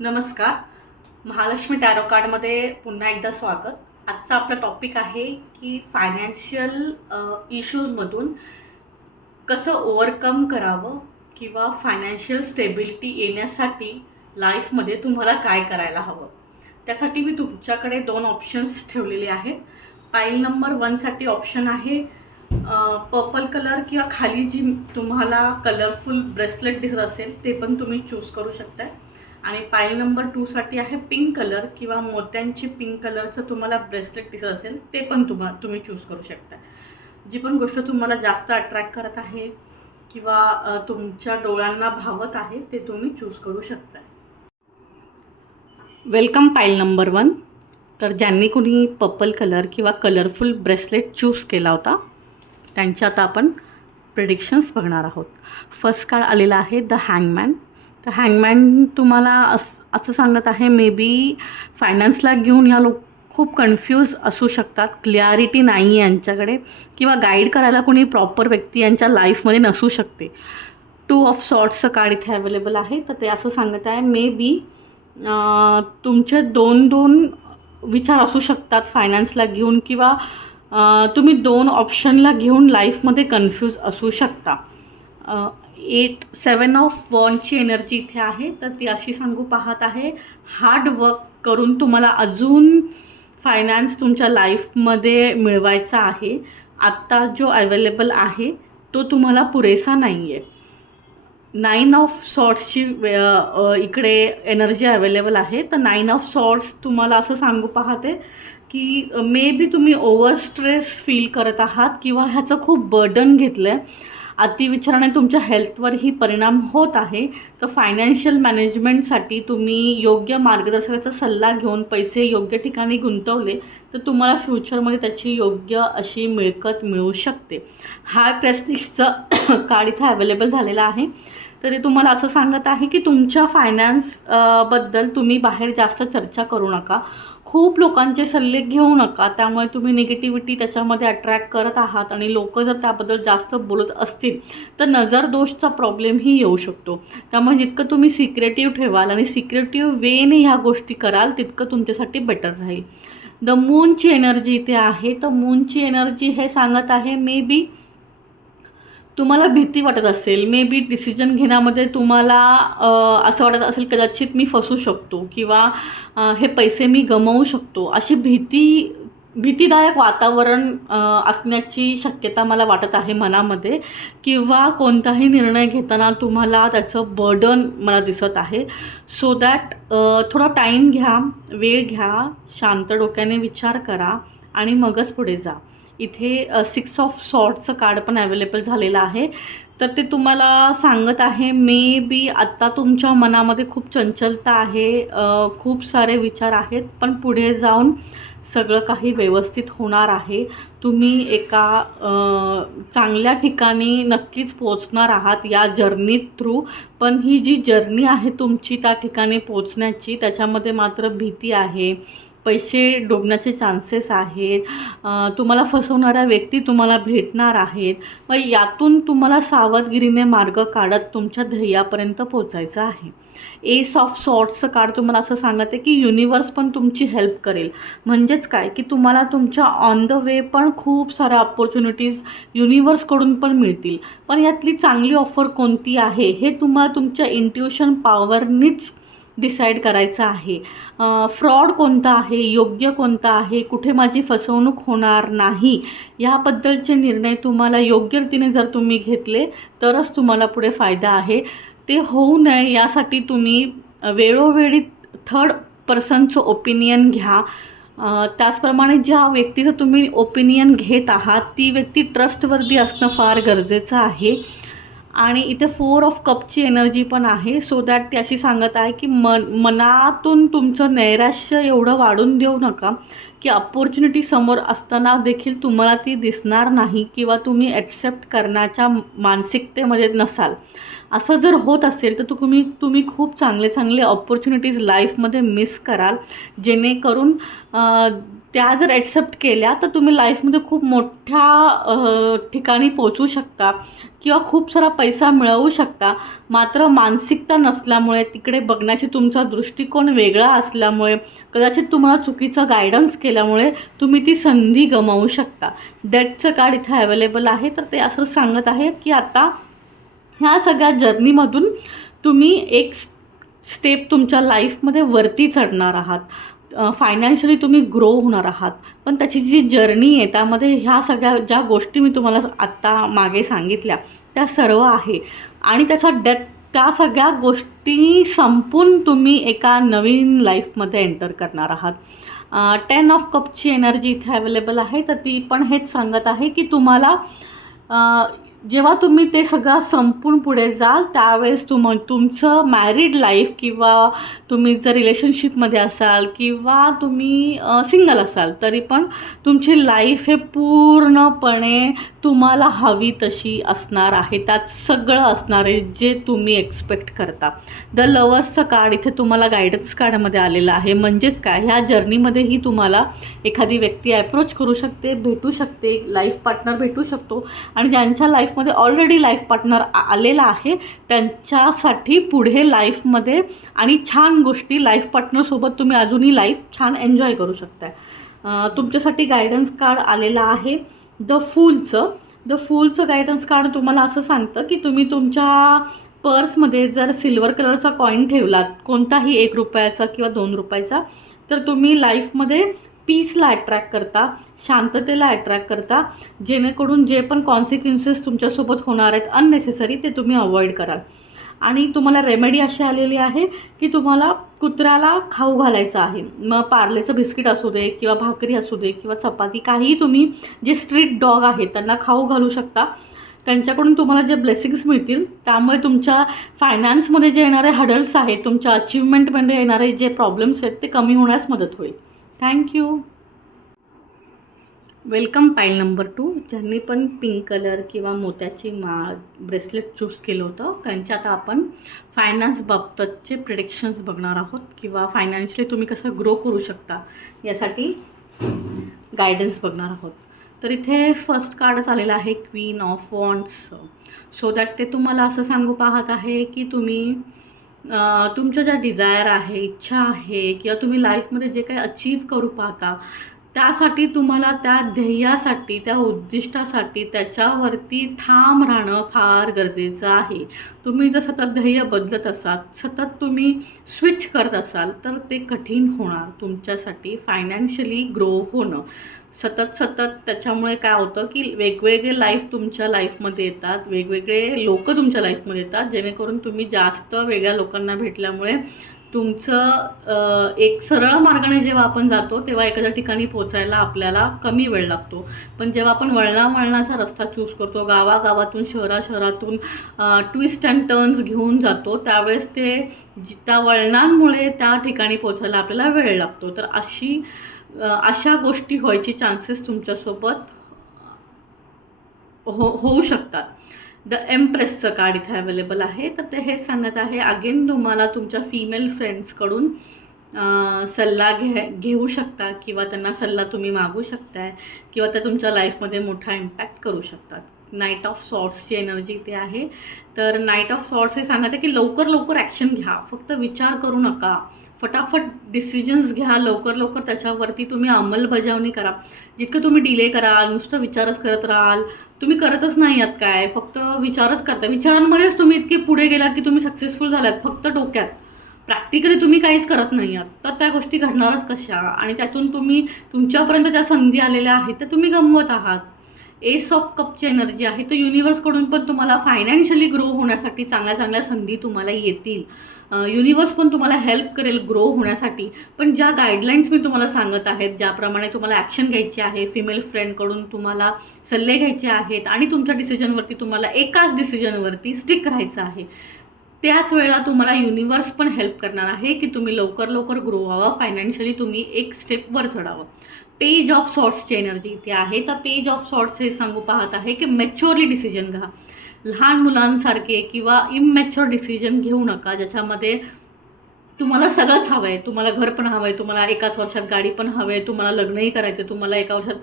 नमस्कार. महालक्ष्मी टॅरो कार्डमध्ये पुन्हा एकदा स्वागत. आजचा आपला टॉपिक आहे की फायनान्शियल इश्यूजमधून कसं ओव्हरकम करावं किंवा फायनान्शियल स्टेबिलिटी येण्यासाठी लाईफमध्ये तुम्हाला काय करायला हवं. त्यासाठी मी तुमच्याकडे 2 ऑप्शन्स ठेवलेले आहेत. पाईल नंबर 1साठी ऑप्शन आहे पर्पल कलर किंवा खाली जी तुम्हाला कलरफुल ब्रेसलेट दिसत असेल ते पण तुम्ही चूज करू शकताय. आणि पाईल नंबर 2साठी आहे पिंक कलर किंवा मोत्यांची पिंक कलरचं तुम्हाला ब्रेसलेट दिसत असेल ते पण तुम्ही चूज करू शकता. जी पण गोष्ट तुम्हाला जास्त अट्रॅक्ट करत आहे किंवा तुमच्या डोळ्यांना भावत आहे ते तुम्ही चूज करू शकता. वेलकम पाईल नंबर 1. तर ज्यांनी कोणी पर्पल कलर किंवा कलरफुल ब्रेसलेट चूज केला होता त्यांच्या आता आपण प्रेडिक्शन्स बघणार आहोत. फर्स्ट कार्ड आलेला आहे द हँगमॅन. तर हँगमॅन तुम्हाला असं सांगत आहे मे बी फायनान्सला घेऊन ह्या खूप कन्फ्यूज असू शकतात. क्लिअरिटी नाही आहे यांच्याकडे किंवा गाईड करायला कोणी प्रॉपर व्यक्ती यांच्या लाईफमध्ये नसू शकते. 2 ऑफ सॉर्ट्सचं कार्ड इथे अवेलेबल आहे. तर ते असं सांगत आहे मे बी तुमचे 2 विचार असू शकतात फायनान्सला घेऊन किंवा तुम्ही 2 ऑप्शनला घेऊन लाईफमध्ये कन्फ्यूज असू शकता. 7 ऑफ वॉन्डची एनर्जी इथे आहे. तर ती अशी सांगू पाहत आहे हार्ड वर्क करून तुम्हाला अजून फायनान्स तुमच्या लाईफमध्ये मिळवायचा आहे. आत्ता जो अवेलेबल आहे तो तुम्हाला पुरेसा नाही आहे. 9 ऑफ सॉर्ट्सची इकडे एनर्जी अवेलेबल आहे. तर 9 ऑफ सॉर्ट्स तुम्हाला असं सांगू पाहते की मे बी तुम्ही ओव्हर स्ट्रेस फील करत आहात किंवा ह्याचं खूप बर्डन घेतलं आहे. अतिविचाराने तुमच्या हेल्थवरही परिणाम होत आहे. तर फायनान्शियल मॅनेजमेंटसाठी तुम्ही योग्य मार्गदर्शकाचा सल्ला घेऊन पैसे योग्य ठिकाणी गुंतवले तर तुम्हाला फ्युचरमध्ये त्याची योग्य अशी मिळकत मिळू शकते. हाय प्रेस्टिजचं कार्ड इथं अवेलेबल झालेलं आहे. तर ते तुम्हाला असं सांगत आहे की तुमच्या फायनान्सबद्दल तुम्ही बाहेर जास्त चर्चा करू नका. खूप लोकांचे सल्ले घेऊ नका. त्यामुळे तुम्ही निगेटिव्हिटी त्याच्यामध्ये अट्रॅक्ट करत आहात आणि लोक जर त्याबद्दल जास्त बोलत असतील तर नजरदोषचा प्रॉब्लेमही येऊ शकतो. त्यामुळे जितकं तुम्ही सिक्रेटिव्ह ठेवाल आणि सिक्रेटिव्ह वेने ह्या गोष्टी कराल तितकं तुमच्यासाठी बेटर राहील. द मूनची एनर्जी इथे आहे. तर मूनची एनर्जी हे सांगत आहे मे बी तुम्हाला भीती वाटत असेल. मे बी डिसिजन घेण्यामध्ये तुम्हाला असं वाटत असेल कदाचित मी फसू शकतो किंवा हे पैसे मी गमावू शकतो. अशी भीतीदायक वातावरण असण्याची शक्यता मला वाटत आहे मनामध्ये किंवा कोणताही निर्णय घेताना तुम्हाला त्याचं बर्डन मला दिसत आहे. सो दॅट थोडा टाईम घ्या, वेळ घ्या, शांत डोक्याने विचार करा आणि मगच पुढे जा. इथे 6 ऑफ सॉर्ट्सचं कार्ड पण अवेलेबल झालेलं आहे. तर ते तुम्हाला सांगत आहे मे बी आत्ता तुमच्या मनामध्ये खूप चंचलता आहे, खूप सारे विचार आहेत, पण पुढे जाऊन सगळं काही व्यवस्थित होणार आहे. तुम्ही एका चांगल्या ठिकाणी नक्कीच पोचणार आहात या जर्नी थ्रू. पण ही जी जर्नी आहे तुमची त्या ठिकाणी पोचण्याची त्याच्यामध्ये मात्र भीती आहे, पैसे डुबण्याचे चान्सेस आहेत, तुम्हाला फसवणाऱ्या व्यक्ती तुम्हाला भेटणार आहेत. मग यातून तुम्हाला सावधगिरीने मार्ग काढत तुमच्या ध्येयापर्यंत पोचायचं आहे. एस ऑफ सॉर्ट्सचं कार्ड तुम्हाला असं सांगत आहे की युनिवर्स पण तुमची हेल्प करेल. म्हणजेच काय की तुम्हाला तुमच्या ऑन द वे पण खूप साऱ्या अपॉर्च्युनिटीज युनिवर्सकडून पण मिळतील. पण यातली चांगली ऑफर कोणती आहे हे तुम्हाला तुमच्या इंट्युशन पॉवरनीच डिसाईड करायचं आहे. फ्रॉड कोणता आहे, योग्य कोणता आहे, कुठे माझी फसवणूक होणार नाही याबद्दलचे निर्णय तुम्हाला योग्य रीतीने जर तुम्ही घेतले तरच तुम्हाला पुढे फायदा आहे. ते होऊ नये यासाठी तुम्ही वेळोवेळी थर्ड पर्सनचं ओपिनियन घ्या. त्याचप्रमाणे ज्या व्यक्तीचं तुम्ही ओपिनियन घेत आहात ती व्यक्ती ट्रस्टवर्दी असणं फार गरजेचं आहे. आणि इथे 4 ऑफ कपची एनर्जी पण आहे. सो दॅट ती अशी सांगत आहे की मनातून तुमचं नैराश्य एवढं वाढून देऊ नका की अपॉर्च्युनिटी समोर असताना देखील तुम्हाला ती दिसणार नाही किंवा तुम्ही ॲक्सेप्ट करण्याच्या मानसिकतेमध्ये नसाल. असं जर होत असेल तर तुम्ही खूप चांगले चांगले ऑपॉर्च्युनिटीज लाईफमध्ये मिस कराल, जेणेकरून त्या जर ॲक्सेप्ट केल्या तर तुम्ही लाईफमध्ये खूप मोठ्या ठिकाणी पोचू शकता किंवा खूप सारा पैसा मिळवू शकता. मात्र मानसिकता नसल्यामुळे, तिकडे बघण्याची तुमचा दृष्टिकोन वेगळा असल्यामुळे, कदाचित तुम्हाला चुकीचं गायडन्स केल्यामुळे तुम्ही ती संधी गमावू शकता. डेथचं कार्ड इथे अवेलेबल आहे. तर ते असं सांगत आहे की आता ह्या सगळ्या जर्नीमधून तुम्ही एक स्टेप तुमच्या लाईफमध्ये वरती चढणार आहात. फायनान्शियली तुम्ही ग्रो होणार आहात. पण त्याची जी जर्नी आहे त्यामध्ये ह्या सगळ्या ज्या गोष्टी मी तुम्हाला आत्ता मागे सांगितल्या त्या सर्व आहे. आणि त्या सगळ्या गोष्टी संपून तुम्ही एका नवीन लाईफमध्ये एंटर करणार आहात. 10 ऑफ कपची एनर्जी इथे अवेलेबल आहे. तर ती पण हेच सांगत आहे की तुम्हाला जेव्हा तुम्ही ते सगळं संपून पुढे जाल त्यावेळेस तुमचं मॅरिड लाईफ किंवा तुम्ही जर रिलेशनशिपमध्ये असाल किंवा तुम्ही सिंगल असाल तरी पण तुमची लाईफ हे पूर्णपणे तुम्हाला हवी तशी असणार आहे. त्यात सगळं असणार आहे जे तुम्ही एक्सपेक्ट करता. द लवर्सचं कार्ड इथे तुम्हाला गायडन्स कार्डमध्ये आलेलं आहे. म्हणजेच काय, ह्या जर्नीमध्येही तुम्हाला एखादी व्यक्ती ॲप्रोच करू शकते, भेटू शकते, लाईफ पार्टनर भेटू शकतो. आणि ज्यांच्या लाईफमध्ये ऑलरेडी लाईफ पार्टनर आलेला आहे त्यांच्यासाठी पुढे लाईफमध्ये आणि छान गोष्टी लाईफ पार्टनरसोबत तुम्ही अजूनही लाईफ छान एन्जॉय करू शकताय. तुमच्यासाठी गायडन्स कार्ड आलेला आहे द फूलचं गायडन्स कार्ड तुम्हाला असं सांगतं की तुम्ही तुमच्या पर्समध्ये जर सिल्वर कलरचा कॉईन ठेवलात, कोणताही 1 रुपयाचा किंवा 2 रुपयाचा, तर तुम्ही लाईफमध्ये पीसला अट्रॅक्ट करता, शांततेला अट्रॅक्ट करता, जेणेकरून जे पण कॉन्सिक्वेन्सेस तुमच्यासोबत होणार आहेत अननेसेसरी ते तुम्ही अवॉइड कराल. आणि तुम्हाला रेमेडी अशी आलेली आहे की तुम्हाला कुत्र्याला खाऊ घालायचं आहे. मग पार्लेचं बिस्किट असू दे किंवा भाकरी असू दे किंवा चपाती, काहीही तुम्ही जे स्ट्रीट डॉग आहेत त्यांना खाऊ घालू शकता. त्यांच्याकडून तुम्हाला जे ब्लेसिंग्स मिळतील त्यामुळे तुमच्या फायनान्समध्ये जे येणारे हडल्स आहेत, तुमच्या अचिव्हमेंटमध्ये येणारे जे प्रॉब्लेम्स आहेत ते कमी होण्यास मदत होईल. थँक्यू. वेलकम पाईल नंबर 2. ज्यांनी पण पिंक कलर किंवा मोत्याची माळ ब्रेसलेट चूज केलं होतं त्यांच्या आता आपण फायनान्स बाबतचे प्रिडिक्शन्स बघणार आहोत किंवा फायनान्शियली तुम्ही कसं ग्रो करू शकता यासाठी गायडन्स बघणार आहोत. तर इथे फर्स्ट कार्डच आलेला आहे queen of wands. So that ते तुम्हाला असं सांगू पाहत आहे की तुम्ही तुमच्या ज्या डिझायर आहे, इच्छा आहे किंवा तुम्ही लाईफमध्ये जे काही अचीव करू पाहता त्यासाठी तुम्हाला त्या ध्येयासाठी, त्या उद्दिष्टासाठी त्याच्यावरती ठाम राहणं फार गरजेचं आहे. तुम्ही जर सतत ध्येय बदलत असाल, सतत तुम्ही स्विच करत असाल तर ते कठीण होणार तुमच्यासाठी फायनान्शियली ग्रो होणं. सतत त्याच्यामुळे काय होतं की वेगवेगळे लाईफ तुमच्या लाईफमध्ये येतात, वेगवेगळे लोक तुमच्या लाईफमध्ये येतात, जेणेकरून तुम्ही जास्त वेगळ्या लोकांना भेटल्यामुळे तुमचं एक सरळ मार्गाने जेव्हा आपण जातो तेव्हा एखाद्या ठिकाणी पोचायला आपल्याला कमी वेळ लागतो. पण जेव्हा आपण वळणाचा रस्ता चूज करतो, गावागावातून शहरातून ट्विस्ट अँड टर्न्स घेऊन जातो, त्यावेळेस त्या वळणांमुळे त्या ठिकाणी पोचायला आपल्याला वेळ लागतो. तर अशा गोष्टी व्हायची चान्सेस तुमच्यासोबत होऊ शकतात. द एम्प्रेसचं कार्ड इथे अवेलेबल आहे. तर ते हेच सांगत आहे अगेन तुम्हाला तुमच्या फिमेल फ्रेंड्सकडून सल्ला घेऊ शकता किंवा त्यांना सल्ला तुम्ही मागू शकताय किंवा त्या तुमच्या लाईफमध्ये मोठा इम्पॅक्ट करू शकतात. नाईट ऑफ सॉर्ट्सची एनर्जी इथे आहे. तर नाईट ऑफ सॉर्ट्स हे सांगत आहे की लवकर ॲक्शन घ्या, फक्त विचार करू नका, फटाफट डिसिजन्स घ्या, लवकर त्याच्यावरती तुम्ही अंमलबजावणी करा. जितकं तुम्ही डिले कराल, नुसतं विचारच करत राहाल, तुम्ही करतच नाही आहात काय, फक्त विचारच करता, विचारांमध्येच तुम्ही इतके पुढे गेलात की तुम्ही सक्सेसफुल झालात फक्त डोक्यात, प्रॅक्टिकली तुम्ही काहीच करत नाही आहात. तर त्या गोष्टी घडणारच कशा आणि त्यातून तुमच्यापर्यंत ज्या संधी आलेल्या आहेत त्या तुम्ही गमवत आहात. एस ऑफ कपची एनर्जी आहे. तर युनिवर्सकडून पण तुम्हाला फायनान्शियली ग्रो होण्यासाठी चांगल्या संधी तुम्हाला येतील. युनिवर्स पण तुम्हाला हेल्प करेल ग्रो होण्यासाठी. पण ज्या गाईडलाईन्स मी तुम्हाला सांगत आहेत, ज्याप्रमाणे तुम्हाला ॲक्शन घ्यायची आहे, फिमेल फ्रेंडकडून तुम्हाला सल्ले घ्यायचे आहेत आणि तुमच्या डिसिजनवरती तुम्हाला एकाच डिसिजनवरती स्टिक राहायचं आहे, त्याच वेळेला तुम्हाला युनिवर्स पण हेल्प करणार आहे की तुम्ही लवकर ग्रो व्हावं, फायनान्शियली तुम्ही एक स्टेप वर चढावं. पेज ऑफ सॉर्ट्सची एनर्जी इथे आहे. तर पेज ऑफ सॉर्ट्स हे सांगू पाहत आहे की मॅच्युअरली डिसिजन घ्या. लहान मुलांसारखे किंवा इमॅच्युअर डिसिजन घेऊ नका, ज्याच्यामध्ये तुम्हाला सगळंच हवं आहे. तुम्हाला घर पण हवं आहे, तुम्हाला एकाच वर्षात गाडी पण हवं आहे, तुम्हाला लग्नही करायचं आहे तुम्हाला एका वर्षात.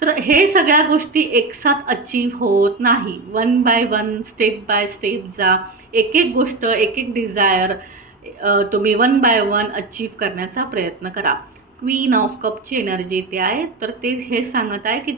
तर हे सगळ्या गोष्टी एकसाथ अचीव होत नाही. One by one, step by step जा. एक एक गोष्ट, एक एक डिझायर तुम्ही वन बाय वन अचीव करण्याचा प्रयत्न करा. क्वीन ऑफ कपची एनर्जी इथे आहे. तर ते हे सांगत आहे की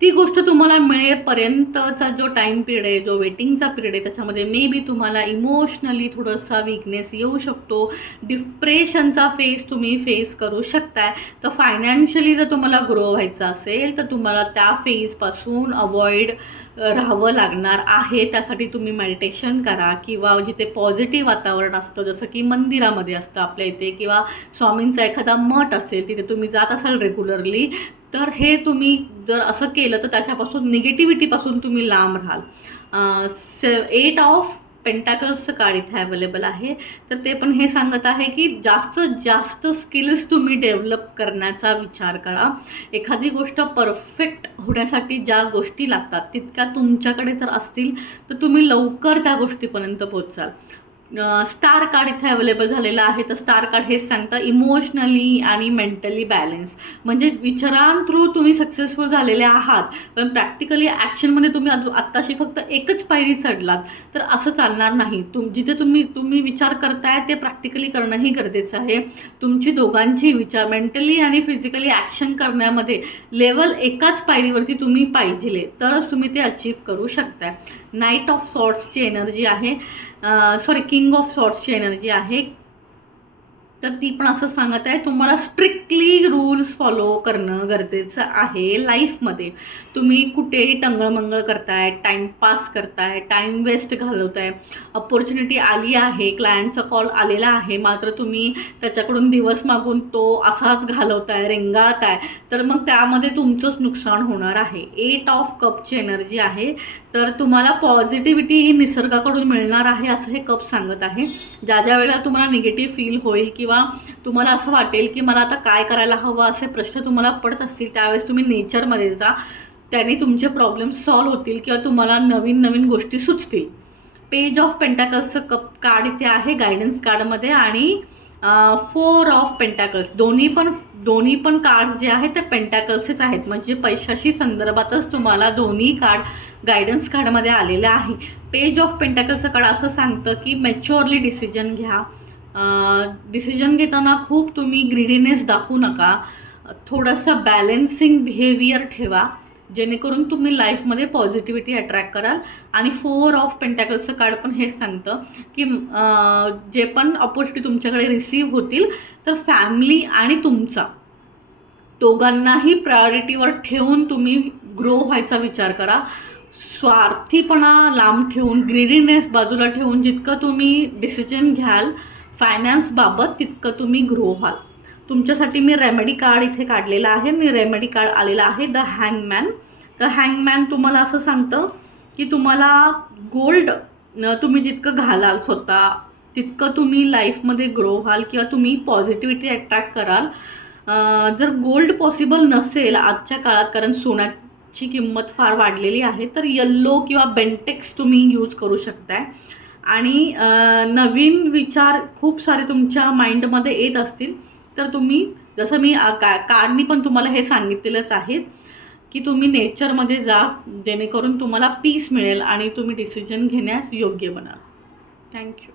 ती गोष्ट तुम्हाला मिळेपर्यंतचा जो टाईम पिरियड आहे, जो वेटिंगचा पिरियड आहे, त्याच्यामध्ये मे बी तुम्हाला इमोशनली थोडासा वीकनेस येऊ शकतो. डिप्रेशनचा फेज तुम्ही फेस करू शकताय. तर फायनान्शियली जर तुम्हाला ग्रो व्हायचं असेल तर तुम्हाला त्या फेजपासून अवॉइड राहावं लागणार आहे. त्यासाठी तुम्ही मेडिटेशन करा किंवा जिथे पॉझिटिव्ह वातावरण असतं, जसं की मंदिरामध्ये असतं आपल्या इथे, किंवा स्वामींचा एखादा मठ असेल तिथे तुम्ही जात असाल रेग्युलरली, तर हे तुम्ही जर असं केलं तर त्याच्यापासून निगेटिव्हिटीपासून तुम्ही लांब राहाल. 8 ऑफ पेंटाकल्सचं कार्ड इथे अवेलेबल आहे. तर ते पण हे सांगत आहे की जास्त स्किल्स तुम्ही डेव्हलप करण्याचा विचार करा. एखादी गोष्ट परफेक्ट होण्यासाठी ज्या गोष्टी लागतात तितक्या तुमच्याकडे जर असतील तर तुम्ही लवकर त्या गोष्टीपर्यंत पोहोचाल. स्टार कार्ड इथे अवेलेबल झालेलं आहे. तर स्टार कार्ड हेच सांगतं इमोशनली आणि मेंटली बॅलन्स. म्हणजे विचारांथ्रू तुम्ही सक्सेसफुल झालेले आहात, पण प्रॅक्टिकली ॲक्शनमध्ये तुम्ही आत्ताशी फक्त एकच पायरी चढलात तर असं चालणार नाही. जिथे तुम्ही विचार करताय ते प्रॅक्टिकली करणंही गरजेचं आहे. तुमची दोघांची विचार मेंटली आणि फिजिकली ॲक्शन करण्यामध्ये लेवल एकाच पायरीवरती तुम्ही पाहिजे, तरच तुम्ही ते अचीव करू शकताय. नाईट ऑफ सॉर्ट्सची एनर्जी आहे, किंग ऑफ सॉर्ट्सची एनर्जी आहे. तर ती पण असं सांगत आहे तुम्हाला स्ट्रिक्टली रूल्स फॉलो करणं गरजेचं आहे लाईफमध्ये. तुम्ही कुठेही टंगळमंगळ करताय, टाईमपास करताय, टाईम वेस्ट घालवताय. अपॉर्च्युनिटी आली आहे, क्लायंटचा कॉल आलेला आहे, मात्र तुम्ही त्याच्याकडून दिवस मागून तो असाच घालवताय, रेंगाळताय, तर मग त्यामध्ये तुमचंच नुकसान होणार आहे. 8 ऑफ कपची एनर्जी आहे. तर तुम्हाला पॉझिटिव्हिटी ही निसर्गाकडून मिळणार आहे असं हे कप सांगत आहे. ज्या वेळेला तुम्हाला निगेटिव्ह फील होईल किंवा तुम्हाला असं वाटेल की मला आता काय करायला हवं असे प्रश्न तुम्हाला पडत असतील, त्यावेळेस तुम्ही नेचरमध्ये जा. त्याने तुमचे प्रॉब्लेम सॉल्व्ह होतील किंवा तुम्हाला नवीन गोष्टी सुचतील. पेज ऑफ पेंटाकल्सचं कप कार्ड इथे आहे गायडन्स कार्डमध्ये. आणि 4 ऑफ पेंटाकल्स, दोन्ही पण कार्ड्स जे आहेत ते पेंटाकल्सच आहेत. म्हणजे पैशाशी संदर्भातच तुम्हाला दोन्ही कार्ड गायडन्स कार्डमध्ये आलेले आहे. पेज ऑफ पेंटाकल्सचं कार्ड असं सांगतं की मॅच्युअरली डिसिजन घ्या. डिसिजन घेताना खूप तुम्ही ग्रीडीनेस दाखवू नका. थोडंसं बॅलेन्सिंग बिहेवियर ठेवा, जेणेकरून तुम्ही लाईफमध्ये पॉझिटिव्हिटी अट्रॅक्ट कराल. आणि 4 ऑफ पेंटाकल्सचं कार्ड पण हेच सांगतं की जे पण अपॉर्च्युनिटी तुमच्याकडे रिसीव्ह होतील तर फॅमिली आणि तुमचा दोघांनाही प्रायोरिटीवर ठेवून तुम्ही ग्रो व्हायचा विचार करा. स्वार्थीपणा लांब ठेवून, ग्रीडीनेस बाजूला ठेवून जितकं तुम्ही डिसिजन घ्याल फायनान्सबाबत तितकं तुम्ही ग्रो व्हाल. तुमच्यासाठी मी रेमेडी कार्ड इथे काढलेला आहे. रेमेडी कार्ड आलेला आहे द हँगमॅन. तर हँगमॅन तुम्हाला असं सांगतं की तुम्हाला गोल्ड तुम्ही जितकं घालाल स्वतः तितकं तुम्ही लाईफमध्ये ग्रो व्हाल किंवा तुम्ही पॉझिटिव्हिटी अट्रॅक्ट कराल. जर गोल्ड पॉसिबल नसेल आजच्या काळात, कारण सोन्याची किंमत फार वाढलेली आहे, तर येल्लो किंवा बेंटेक्स तुम्ही यूज करू शकताय. आणि नवीन विचार खूप सारे तुमच्या माइंडमध्ये येत असतील तर तुम्ही, जसं मी कार्डनी पण तुम्हाला हे सांगितलेलंच आहे की तुम्ही नेचरमध्ये जा, जेणेकरून तुम्हाला पीस मिळेल आणि तुम्ही डिसिजन घेण्यास योग्य बनाल. थँक्यू.